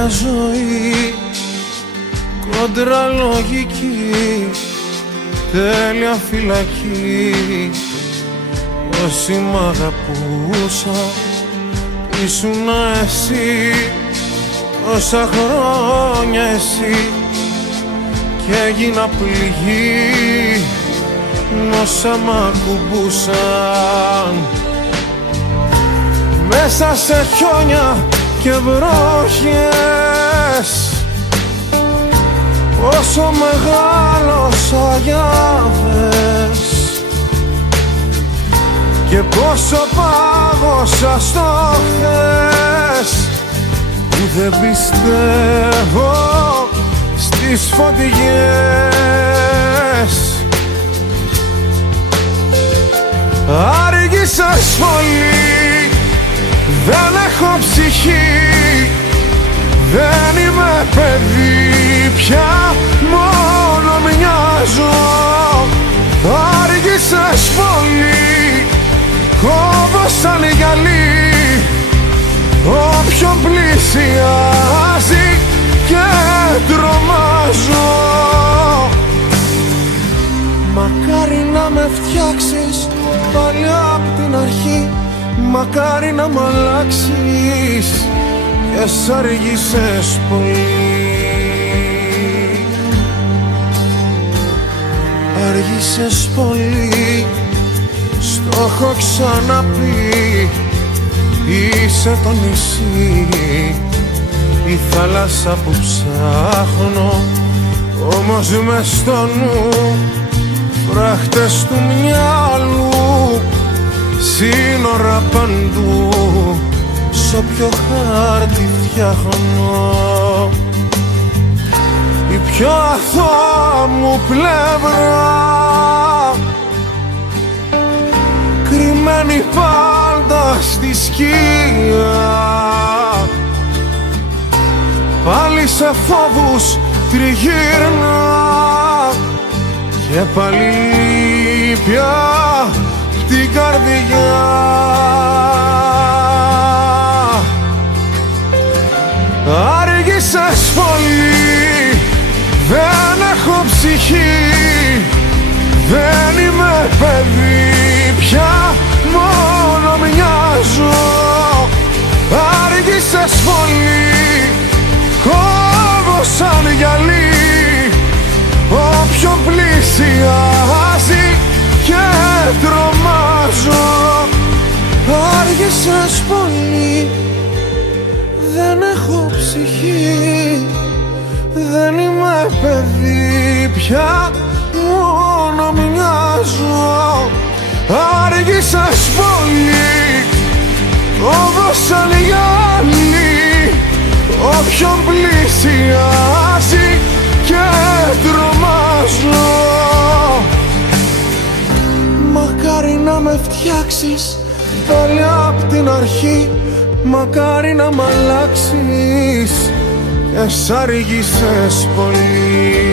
μια ζωή κόντρα λογική, τέλεια φυλακή. Όσοι μ' αγαπούσα ήσουνα εσύ, τόσα χρόνια εσύ, και έγινα πληγή όσα μ' ακουμπούσαν. Μέσα σε χιόνια και βροχές, όσο μεγάλωσα γιάβες, και πόσο πάγωσα στο χθες, που δεν πιστεύω στις φωτιές. Άργησες πολύ, δεν έχω ψυχή, δεν είμαι παιδί πια, μόνο μοιάζω. Άργησες πολύ, κόβω σαν γυαλί όποιον πλησιάζει και τρομάζω. Μακάρι να με φτιάξεις πάλι απ' την αρχή, μακάρι να μ' αλλάξεις, και σ' αργήσες πολύ. Αργήσες πολύ, στο έχω ξαναπεί, είσαι το νησί, η θάλασσα που ψάχνω, όμως μες στο νου φράχτες του μυαλού, σύνορα παντού, σ' όποιο χάρτη φτιάχνω. Η πιο αθώα μου πλευρά, κρυμμένη πάντα στη σκία, πάλι σε φόβους τριγύρνα, και πάλι πια την καρδιά. Άργησες πολύ, δεν έχω ψυχή, δεν είμαι παιδί πια, μόνο μοιάζω. Άργησες πολύ, κόβω σαν γυαλί όποιον πλησιάζει και τρομάζω. Άργησες πολύ, δεν έχω ψυχή, δεν είμαι παιδί πια, μόνο μοιάζω. Άργησες πολύ, κόβω σαν γυαλί όποιον πλησιάζει και τρομάζω. Μακάρι να με φτιάξεις πάλι απ' την αρχή, μακάρι να μ' αλλάξεις, και σ' αργήσες πολύ.